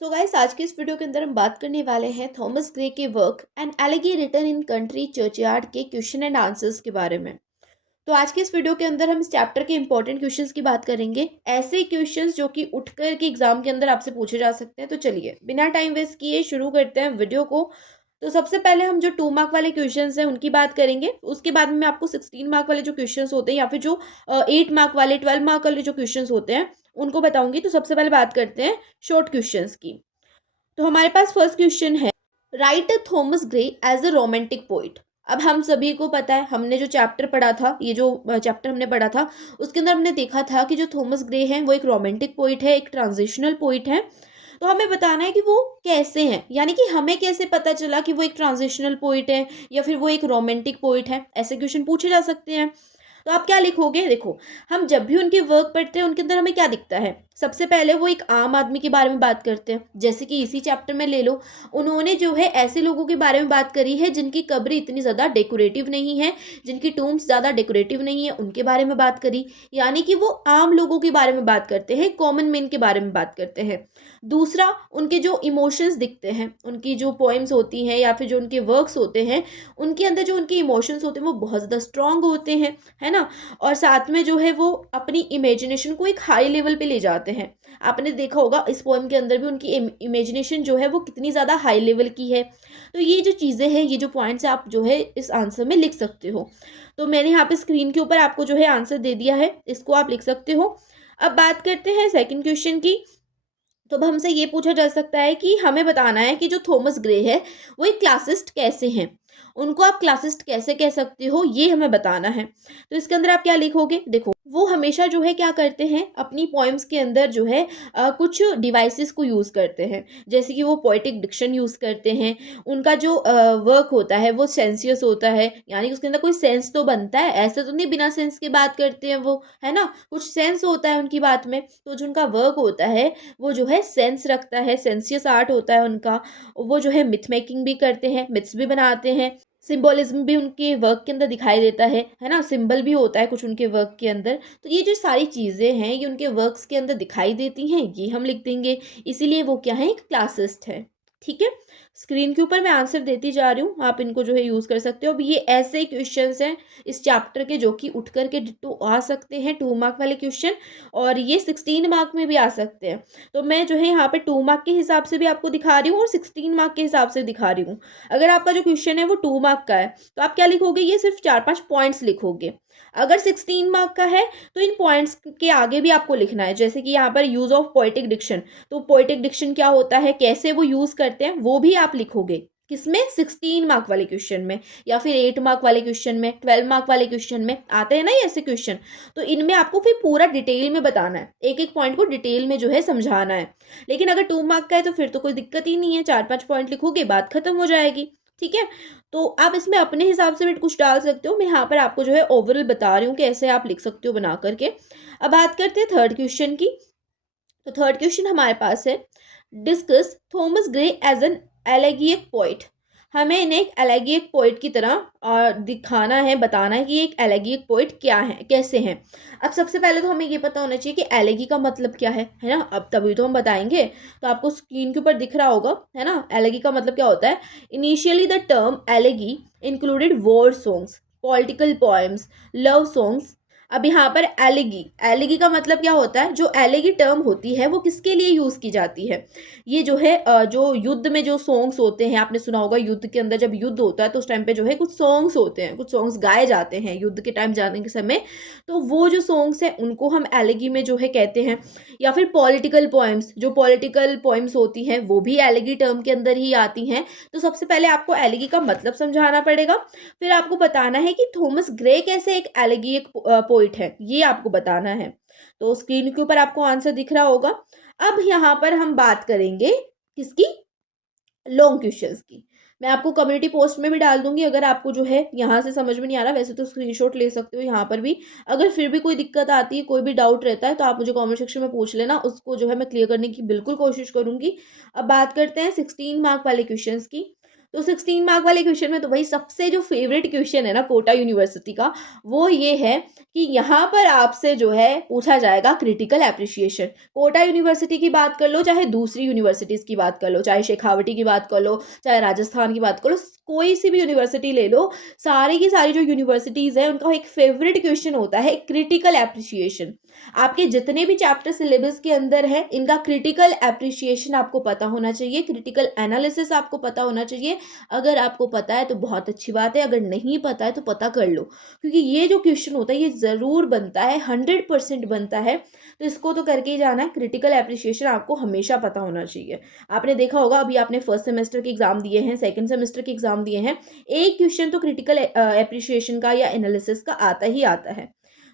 So guys, आज के इस वीडियो के अंदर हम बात करने वाले हैं थॉमस ग्रे के work and Elegy written in Country Churchyard के क्वेश्चन एंड आंसर्स के बारे में। तो आज के इस वीडियो के अंदर हम इस चैप्टर के इंपॉर्टेंट क्वेश्चंस की बात करेंगे, ऐसे क्वेश्चंस जो कि उठकर के एग्जाम के अंदर आपसे पूछे जा सकते हैं। तो चलिए बिना टाइम वेस्ट किए शुरू करते हैं वीडियो को। तो सबसे पहले हम जो 2 मार्क वाले क्वेश्चंस हैं उनकी बात करेंगे। उसके बाद में मैं आपको 16 मार्क वाले जो क्वेश्चंस होते हैं या फिर जो 8 मार्क वाले 12 मार्क वाले जो क्वेश्चंस होते हैं उनको बताऊंगी। तो सबसे पहले बात करते हैं शॉर्ट क्वेश्चंस की। तो हमारे पास फर्स्ट क्वेश्चन है, write Thomas Gray as a romantic poet. अब हम सभी को पता है, हमने जो चैप्टर पढ़ा था, ये जो चैप्टर हमने पढ़ा था उसके अंदर हमने देखा था कि जो थॉमस ग्रे हैं वो एक रोमांटिक पोइट है, एक ट्रांजिशनल पोइट है। तो हमें बताना है कि वो कैसे हैं, यानी कि हमें कैसे पता चला कि वो एक ट्रांजिशनल पोइट है या फिर वो एक रोमांटिक पोइट है। ऐसे क्वेश्चन पूछे जा सकते हैं। तो आप क्या लिखोगे? देखो, हम जब भी उनके वर्क पढ़ते हैं उनके अंदर हमें क्या दिखता है? सबसे पहले वो एक आम आदमी के बारे में बात करते हैं, जैसे कि इसी चैप्टर में ले लो। उन्होंने जो है ऐसे लोगों के बारे में बात करी है जिनकी कब्र इतनी ज़्यादा डेकोरेटिव नहीं है, जिनकी टूम्स ज़्यादा डेकोरेटिव नहीं है, उनके बारे में बात करी। यानी कि वो आम लोगों के बारे में बात करते हैं, कॉमन मैन के बारे में बात करते हैं। दूसरा, उनके जो इमोशंस दिखते हैं, उनकी जो पोएम्स होती हैं या फिर जो उनके वर्क्स होते हैं, उनके अंदर जो उनके इमोशंस होते हैं वो बहुत ज़्यादा स्ट्रांग होते हैं, है ना। और साथ में जो है वो अपनी इमेजिनेशन को एक हाई लेवल पे ले जाते हैं। आपने देखा होगा इस पोएम के अंदर भी उनकी इमेजिनेशन जो है वो कितनी ज़्यादा हाई लेवल की है। तो ये जो चीज़ें हैं, ये जो पॉइंट्स आप जो है इस आंसर में लिख सकते हो। तो मैंने यहाँ पे स्क्रीन के ऊपर आपको जो है आंसर दे दिया है, इसको आप लिख सकते हो। अब बात करते हैं सेकंड क्वेश्चन की। तो अब हमसे ये पूछा जा सकता है कि हमें बताना है कि जो थॉमस ग्रे है वो एक क्लासिस्ट कैसे हैं। उनको आप क्लासिस्ट कैसे कह सकते हो, ये हमें बताना है। तो इसके अंदर आप क्या लिखोगे? देखो, वो हमेशा जो है क्या करते हैं, अपनी पोएम्स के अंदर जो है कुछ डिवाइसेस को यूज़ करते हैं। जैसे कि वो पोएटिक डिक्शन यूज़ करते हैं। उनका जो वर्क होता है वो सेंसियस होता है, यानी कि उसके अंदर कोई सेंस तो बनता है, ऐसे तो नहीं बिना सेंस के बात करते हैं वो, है ना। कुछ सेंस होता है उनकी बात में। तो जो उनका वर्क होता है वो जो है सेंस रखता है, सेंसियस आर्ट होता है उनका। वो जो है मिथ मेकिंग भी करते हैं, मिथ्स भी बनाते हैं। सिंबोलिज्म भी उनके वर्क के अंदर दिखाई देता है ना। सिंबल भी होता है कुछ उनके वर्क के अंदर। तो ये जो सारी चीज़ें हैं ये उनके वर्क्स के अंदर दिखाई देती हैं, ये हम लिख देंगे। इसीलिए वो क्या है, एक क्लासिस्ट है। ठीक है। स्क्रीन के ऊपर मैं आंसर देती जा रही हूँ, आप इनको जो है यूज़ कर सकते हो। अब ये ऐसे क्वेश्चंस हैं इस चैप्टर के जो कि उठ कर के डिट्टो आ सकते हैं, 2 मार्क वाले क्वेश्चन, और ये 16 मार्क में भी आ सकते हैं। तो मैं जो है यहाँ पे 2 मार्क के हिसाब से भी आपको दिखा रही हूँ और 16 मार्क के हिसाब से दिखा रही हूँ। अगर आपका जो क्वेश्चन है वो 2 मार्क का है तो आप क्या लिखोगे? ये सिर्फ 4-5 पॉइंट्स लिखोगे। अगर 16 मार्क का है तो इन पॉइंट्स के आगे भी आपको लिखना है, जैसे कि यहाँ पर यूज ऑफ पोएटिक डिक्शन। तो पोएटिक डिक्शन क्या होता है, कैसे वो यूज करते हैं, वो भी आप लिखोगे। किसमें? 16 मार्क वाले क्वेश्चन में, या फिर 8 मार्क वाले क्वेश्चन में, 12 मार्क वाले क्वेश्चन में आते हैं ना ये ऐसे क्वेश्चन। तो इनमें आपको फिर पूरा डिटेल में बताना है, एक एक पॉइंट को डिटेल में जो है समझाना है। लेकिन अगर 2 मार्क का है तो फिर तो कोई दिक्कत ही नहीं है, 4-5 पॉइंट लिखोगे, बात खत्म हो जाएगी। ठीक है। तो आप इसमें अपने हिसाब से भी कुछ डाल सकते हो। मैं यहाँ पर आपको जो है ओवरऑल बता रही हूँ कि ऐसे आप लिख सकते हो बना करके। अब बात करते हैं थर्ड क्वेश्चन की। तो थर्ड क्वेश्चन हमारे पास है, discuss Thomas Gray as an elegiac poet. हमें इन्हें एक एलेगियक पोइट की तरह दिखाना है, बताना है कि ये एक एलेगियक पोइट क्या है, कैसे हैं। अब सबसे पहले तो हमें ये पता होना चाहिए कि एलेगी का मतलब क्या है ना। अब तभी तो हम बताएंगे। तो आपको स्क्रीन के ऊपर दिख रहा होगा, है ना। एलेगी का मतलब क्या होता है? Initially the term एलेगी included war songs, political poems, love songs. अब यहाँ पर एलिगी, एलिगी का मतलब क्या होता है? जो एलिगी टर्म होती है वो किसके लिए यूज़ की जाती है? ये जो है जो युद्ध में जो सॉन्ग्स होते हैं, आपने सुना होगा युद्ध के अंदर जब युद्ध होता है तो उस टाइम पे जो है कुछ सॉन्ग्स होते हैं, कुछ सॉन्ग्स गाए जाते हैं युद्ध के टाइम जाने के समय। तो वो जो सॉन्ग्स हैं उनको हम एलिगी में जो है कहते हैं। या फिर पॉलिटिकल पोएम्स, जो पॉलिटिकल पोएम्स होती हैं वो भी एलिगी टर्म के अंदर ही आती हैं। तो सबसे पहले आपको एलिगी का मतलब समझाना पड़ेगा, फिर आपको बताना है कि थॉमस ग्रे कैसे एक एलिगियक पोइट है, ये आपको बताना है। तो स्क्रीन के ऊपर आपको आंसर दिख रहा होगा। अब यहाँ पर हम बात करेंगे किसकी? लॉन्ग क्वेश्चंस की। मैं आपको कम्युनिटी पोस्ट में भी डाल दूंगी, अगर आपको जो है यहाँ से समझ में नहीं आ रहा, वैसे तो स्क्रीनशॉट ले सकते हो यहाँ पर भी। अगर फिर भी कोई दिक्कत आती है, कोई भी डाउट रहता है तो आप मुझे कमेंट सेक्शन में पूछ लेना, उसको जो है मैं क्लियर करने की बिल्कुल कोशिश करूंगी। अब बात करते हैं 16 मार्क वाले क्वेश्चंस की। तो 16 मार्क वाले क्वेश्चन में तो भाई सबसे जो फेवरेट क्वेश्चन है ना कोटा यूनिवर्सिटी का, वो ये है कि यहाँ पर आपसे जो है पूछा जाएगा क्रिटिकल एप्रिसिएशन। कोटा यूनिवर्सिटी की बात कर लो, चाहे दूसरी यूनिवर्सिटीज़ की बात कर लो, चाहे शेखावटी की बात कर लो, चाहे राजस्थान की बात कर लो, कोई सी भी यूनिवर्सिटी ले लो, सारी की सारी जो यूनिवर्सिटीज़ हैं उनका एक फेवरेट क्वेश्चन होता है क्रिटिकल एप्रिसिएशन। आपके जितने भी चैप्टर सिलेबस के अंदर है, इनका क्रिटिकल एप्रिसिएशन आपको पता होना चाहिए, क्रिटिकल एनालिसिस आपको पता होना चाहिए। अगर आपको पता है तो बहुत अच्छी बात है, अगर नहीं पता है तो पता कर लो, क्योंकि ये जो क्वेश्चन होता है ये ज़रूर बनता है, 100% बनता है। तो इसको तो करके ही जाना है। क्रिटिकल एप्रिसिएशन आपको हमेशा पता होना चाहिए। आपने देखा होगा, अभी आपने फर्स्ट सेमेस्टर के एग्जाम दिए हैं, सेकंड सेमेस्टर के एग्जाम दिए हैं, एक क्वेश्चन तो क्रिटिकल एप्रिसिएशन का या एनालिसिस का आता ही आता है।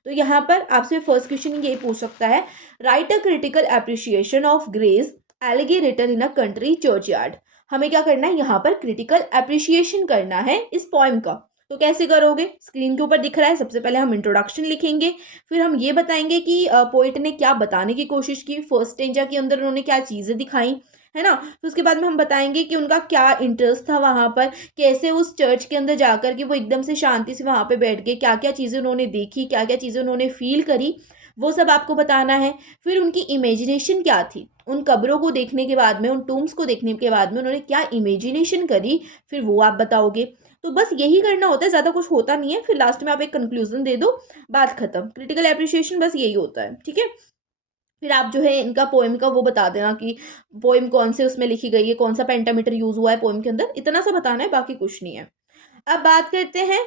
तो यहाँ पर आपसे फर्स्ट क्वेश्चन ये पूछ सकता है, write a critical appreciation of Gray's elegy written in a country churchyard. हमें क्या करना है, यहाँ पर क्रिटिकल एप्रिसिएशन करना है इस पोएम का। तो कैसे करोगे, स्क्रीन के ऊपर दिख रहा है। सबसे पहले हम इंट्रोडक्शन लिखेंगे, फिर हम ये बताएंगे कि पोइट ने क्या बताने की कोशिश की, फर्स्ट स्टेंजा के अंदर उन्होंने क्या चीज़ें दिखाई, है ना। फिर उसके बाद में हम बताएंगे कि उनका क्या इंटरेस्ट था वहाँ पर, कैसे उस चर्च के अंदर जाकर के वो एकदम से शांति से वहाँ पे बैठ गए, क्या क्या चीज़ें उन्होंने देखी, क्या क्या चीज़ें उन्होंने फील करी, वो सब आपको बताना है। फिर उनकी इमेजिनेशन क्या थी, उन कब्रों को देखने के बाद में, उन टूम्स को देखने के बाद में उन्होंने क्या इमेजिनेशन करी, फिर वो आप बताओगे। तो बस यही करना होता है, ज़्यादा कुछ होता नहीं है। फिर लास्ट में आप एक कंक्लूजन दे दो, बात खत्म। क्रिटिकल एप्रिसिएशन बस यही होता है, ठीक है। फिर आप जो है इनका पोएम का वो बता देना कि पोएम कौन से उसमें लिखी गई है, कौन सा पेंटामीटर यूज़ हुआ है पोएम के अंदर, इतना सा बताना है, बाकी कुछ नहीं है। अब बात करते हैं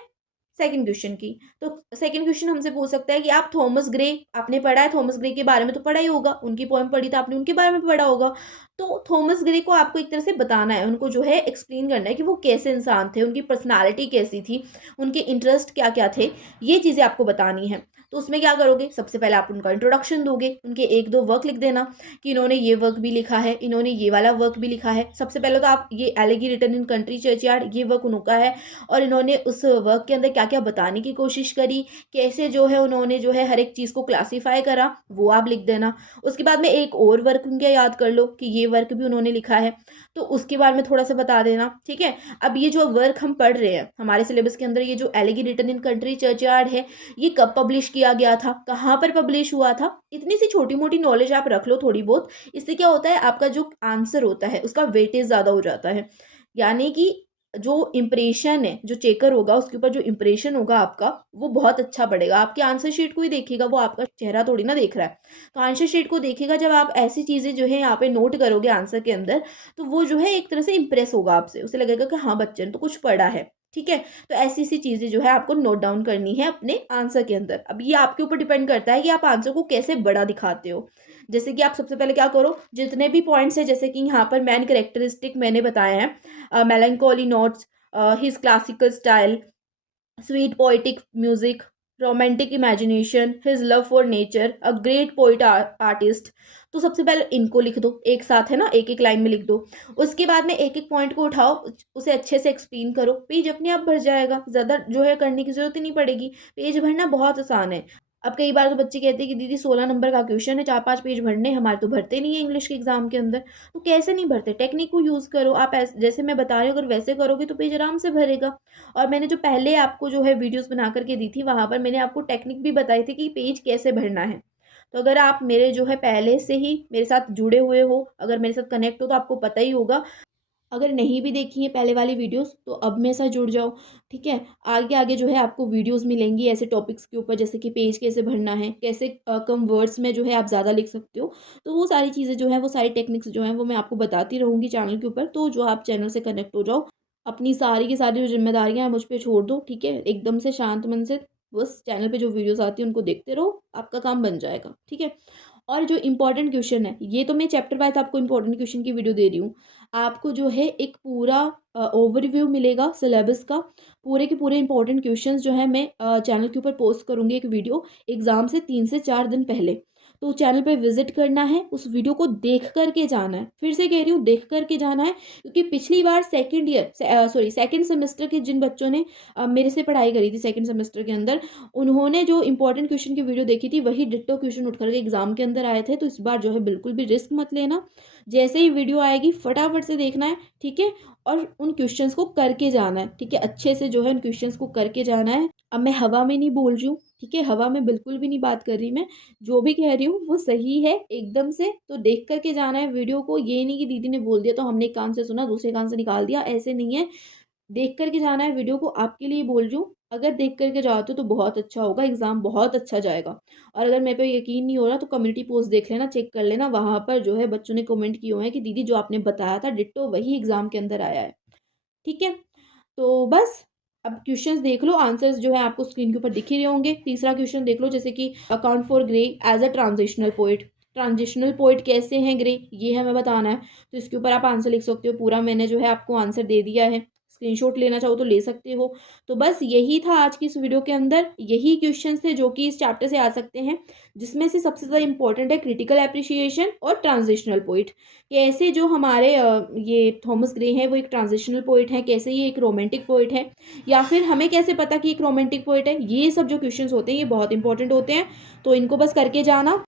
सेकंड क्वेश्चन की। तो सेकंड क्वेश्चन हमसे पूछ सकता है कि आप थॉमस ग्रे, आपने पढ़ा है थॉमस ग्रे के बारे में, तो पढ़ा ही होगा, उनकी पोएम पढ़ी तो आपने उनके बारे में पढ़ा होगा। तो थॉमस ग्रे को आपको एक तरह से बताना है, उनको जो है एक्सप्लेन करना है कि वो कैसे इंसान थे, उनकी पर्सनालिटी कैसी थी, उनके इंटरेस्ट क्या क्या थे, ये चीज़ें आपको बतानी है। तो उसमें क्या करोगे, सबसे पहले आप उनका इंट्रोडक्शन दोगे, उनके एक दो वर्क लिख देना कि इन्होंने ये वर्क भी लिखा है, इन्होंने ये वाला वर्क भी लिखा है। सबसे पहले तो आप ये एलिगी रिटन इन कंट्री चर्चयार्ड, ये वर्क उनका है, और इन्होंने उस वर्क के अंदर क्या क्या बताने की कोशिश करी, कैसे जो है उन्होंने जो है हर एक चीज़ को क्लासीफाई करा, वो आप लिख देना। उसके बाद में एक और वर्क उनके याद कर लो कि ये वर्क भी उन्होंने लिखा है, तो उसके बारे में थोड़ा सा बता देना, ठीक है। अब ये जो वर्क हम पढ़ रहे हैं हमारे सिलेबस के अंदर, ये जो एलिगी रिटन इन कंट्री चर्चयार्ड है, ये कब पब्लिश किया गया था, कहाँ पर पब्लिश हुआ था, इतनी सी छोटी मोटी नॉलेज आप रख लो थोड़ी बहुत। इससे क्या होता है, आपका जो आंसर होता है उसका वेटेज ज़्यादा हो जाता है। यानी कि जो इम्प्रेशन है, जो चेकर होगा उसके ऊपर जो इम्प्रेशन होगा आपका, वो बहुत अच्छा पड़ेगा। आपकी आंसर शीट को ही देखेगा, वो आपका चेहरा थोड़ी ना देख रहा है। तो आंसर शीट को देखेगा, जब आप ऐसी चीज़ें जो है यहाँ पे नोट करोगे आंसर के अंदर, तो वो जो है एक तरह से इम्प्रेस होगा आपसे, उसे लगेगा कि हाँ बच्चे ने तो कुछ पढ़ा है, ठीक है। तो ऐसी सी चीज़ें जो है आपको नोट डाउन करनी है अपने आंसर के अंदर। अब ये आपके ऊपर डिपेंड करता है कि आप आंसर को कैसे बड़ा दिखाते हो। जैसे कि आप सबसे पहले क्या करो, जितने भी पॉइंट्स हैं, जैसे कि यहाँ पर मैन कैरेक्टरिस्टिक मैंने बताए हैं, melancholy notes, his classical style, sweet poetic music, romantic imagination, his love for nature, a great poet artist. तो सबसे पहले इनको लिख दो एक साथ, है ना, एक एक लाइन में लिख दो। उसके बाद में एक एक पॉइंट को उठाओ, उसे अच्छे से एक्सप्लेन करो, पेज अपने आप भर जाएगा, ज़्यादा जो है करने की ज़रूरत ही नहीं पड़ेगी। पेज भरना बहुत आसान है। अब कई बार तो बच्चे कहते हैं कि दीदी 16 नंबर का क्वेश्चन है, 4-5 पेज भरने, हमारे तो भरते नहीं है इंग्लिश के एग्जाम के अंदर। तो कैसे नहीं भरते, टेक्निक को यूज़ करो आप, जैसे मैं बता रही हूँ, अगर वैसे करोगे तो पेज आराम से भरेगा। और मैंने जो पहले आपको जो है वीडियोस बना करके दी थी, वहाँ पर मैंने आपको टेक्निक भी बताई थी कि पेज कैसे भरना है। तो अगर आप मेरे जो है पहले से ही मेरे साथ जुड़े हुए हो, अगर मेरे साथ कनेक्ट हो, तो आपको पता ही होगा। अगर नहीं भी देखी है पहले वाली वीडियोस, तो अब मेरे साथ जुड़ जाओ, ठीक है। आगे आगे जो है आपको वीडियोस मिलेंगी ऐसे टॉपिक्स के ऊपर, जैसे कि पेज कैसे भरना है, कैसे कम वर्ड्स में जो है आप ज़्यादा लिख सकते हो। तो वो सारी चीज़ें जो है, वो सारी टेक्निक्स जो हैं, वो मैं आपको बताती रहूँगी चैनल के ऊपर। तो जो आप चैनल से कनेक्ट हो जाओ, अपनी सारी की सारी जो जिम्मेदारियाँ हैं मुझ पे छोड़ दो, ठीक है, एकदम से शांत मन से। बस चैनल पे जो वीडियोस आती हैं उनको देखते रहो, आपका काम बन जाएगा, ठीक है। और जो इम्पोर्टेंट क्वेश्चन है, ये तो मैं चैप्टर वाइज आपको इम्पोर्टेंट क्वेश्चन की वीडियो दे रही हूँ। आपको जो है एक पूरा ओवरव्यू मिलेगा सिलेबस का, पूरे के पूरे इंपॉर्टेंट क्वेश्चंस जो है मैं चैनल के ऊपर पोस्ट करूँगी एक वीडियो, एग्ज़ाम से 3 से 4 दिन पहले। तो चैनल पे विजिट करना है, उस वीडियो को देख कर के जाना है। फिर से कह रही हूँ, देख कर के जाना है, क्योंकि पिछली बार सेकंड सेमेस्टर के जिन बच्चों ने मेरे से पढ़ाई करी थी सेकंड सेमेस्टर के अंदर, उन्होंने जो इंपॉर्टेंट क्वेश्चन की वीडियो देखी थी वही डिट्टो क्वेश्चन उठ कर के एग्जाम के अंदर आए थे। तो इस बार जो है बिल्कुल भी रिस्क मत लेना, जैसे ही वीडियो आएगी फटाफट से देखना है, ठीक है, और उन क्वेश्चंस को करके जाना है, ठीक है, अच्छे से जो है उन क्वेश्चंस को करके जाना है। अब मैं हवा में नहीं बोल रही हूँ, ठीक है, हवा में बिल्कुल भी नहीं बात कर रही मैं, जो भी कह रही हूँ वो सही है एकदम से। तो देख करके जाना है वीडियो को, ये नहीं कि दीदी ने बोल दिया तो हमने एक कान से सुना दूसरे कान से निकाल दिया, ऐसे नहीं है। देख करके जाना है वीडियो को, आपके लिए बोल रही हूँ। अगर देख करके जाते हो तो बहुत अच्छा होगा, एग्जाम बहुत अच्छा जाएगा। और अगर मेरे पे यकीन नहीं हो रहा तो कम्युनिटी पोस्ट देख लेना, चेक कर लेना, वहां पर जो है बच्चों ने कमेंट किए हुए हैं कि दीदी जो आपने बताया था डिट्टो वही एग्जाम के अंदर आया है, ठीक है। तो बस अब क्वेश्चंस देख लो, आंसर्स जो है आपको स्क्रीन के ऊपर दिख ही रहे होंगे। तीसरा क्वेश्चन देख लो, जैसे कि account for Gray as a transitional poet. Transitional poet कैसे हैं ग्रे, ये हमें बताना है। तो इसके ऊपर आप आंसर लिख सकते हो, पूरा मैंने जो है आपको आंसर दे दिया है, स्क्रीनशॉट लेना चाहो तो ले सकते हो। तो बस यही था आज की इस वीडियो के अंदर, यही क्वेश्चंस थे जो कि इस चैप्टर से आ सकते हैं, जिसमें से सबसे ज़्यादा इंपॉर्टेंट है क्रिटिकल एप्रिसिएशन और ट्रांजिशनल पोइट। कैसे जो हमारे ये थॉमस ग्रे हैं वो एक ट्रांजिशनल पोइट है, कैसे ये एक रोमांटिक पोइट है, या फिर हमें कैसे पता कि एक रोमांटिक पोइट है। ये सब जो क्वेश्चंस होते हैं ये बहुत इंपॉर्टेंट होते हैं, तो इनको बस करके जाना।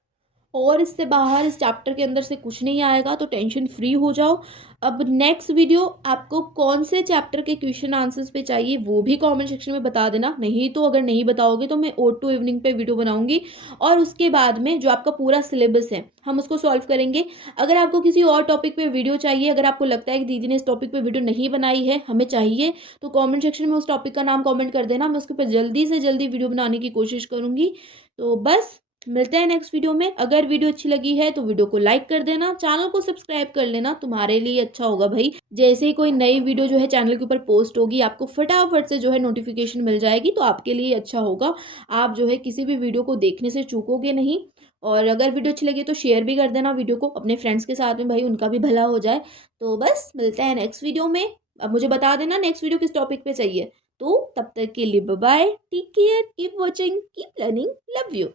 और इससे बाहर इस चैप्टर के अंदर से कुछ नहीं आएगा, तो टेंशन फ्री हो जाओ। अब नेक्स्ट वीडियो आपको कौन से चैप्टर के क्वेश्चन आंसर्स पे चाहिए वो भी कमेंट सेक्शन में बता देना, नहीं तो अगर नहीं बताओगे तो मैं ओड टू इवनिंग पे वीडियो बनाऊंगी, और उसके बाद में जो आपका पूरा सिलेबस है हम उसको सॉल्व करेंगे। अगर आपको किसी और टॉपिक पे वीडियो चाहिए, अगर आपको लगता है कि दीदी ने इस टॉपिक पे वीडियो नहीं बनाई है, हमें चाहिए, तो कॉमेंट सेक्शन में उस टॉपिक का नाम कॉमेंट कर देना, मैं उसके ऊपर जल्दी से जल्दी वीडियो बनाने की कोशिश करूंगी। तो बस मिलते हैं नेक्स्ट वीडियो में। अगर वीडियो अच्छी लगी है तो वीडियो को लाइक कर देना, चैनल को सब्सक्राइब कर लेना, तुम्हारे लिए अच्छा होगा भाई। जैसे ही कोई नई वीडियो जो है चैनल के ऊपर पोस्ट होगी आपको फटाफट से जो है नोटिफिकेशन मिल जाएगी, तो आपके लिए अच्छा होगा। आप जो है किसी भी वीडियो को देखने से चूकोगे नहीं। और अगर वीडियो अच्छी लगी तो शेयर भी कर देना वीडियो को अपने फ्रेंड्स के साथ में, भाई उनका भी भला हो जाए। तो बस मिलते हैं नेक्स्ट वीडियो में। अब मुझे बता देना नेक्स्ट वीडियो किस टॉपिक पे चाहिए। तो तब तक के लिए bye bye, take care, keep watching, keep learning, love you.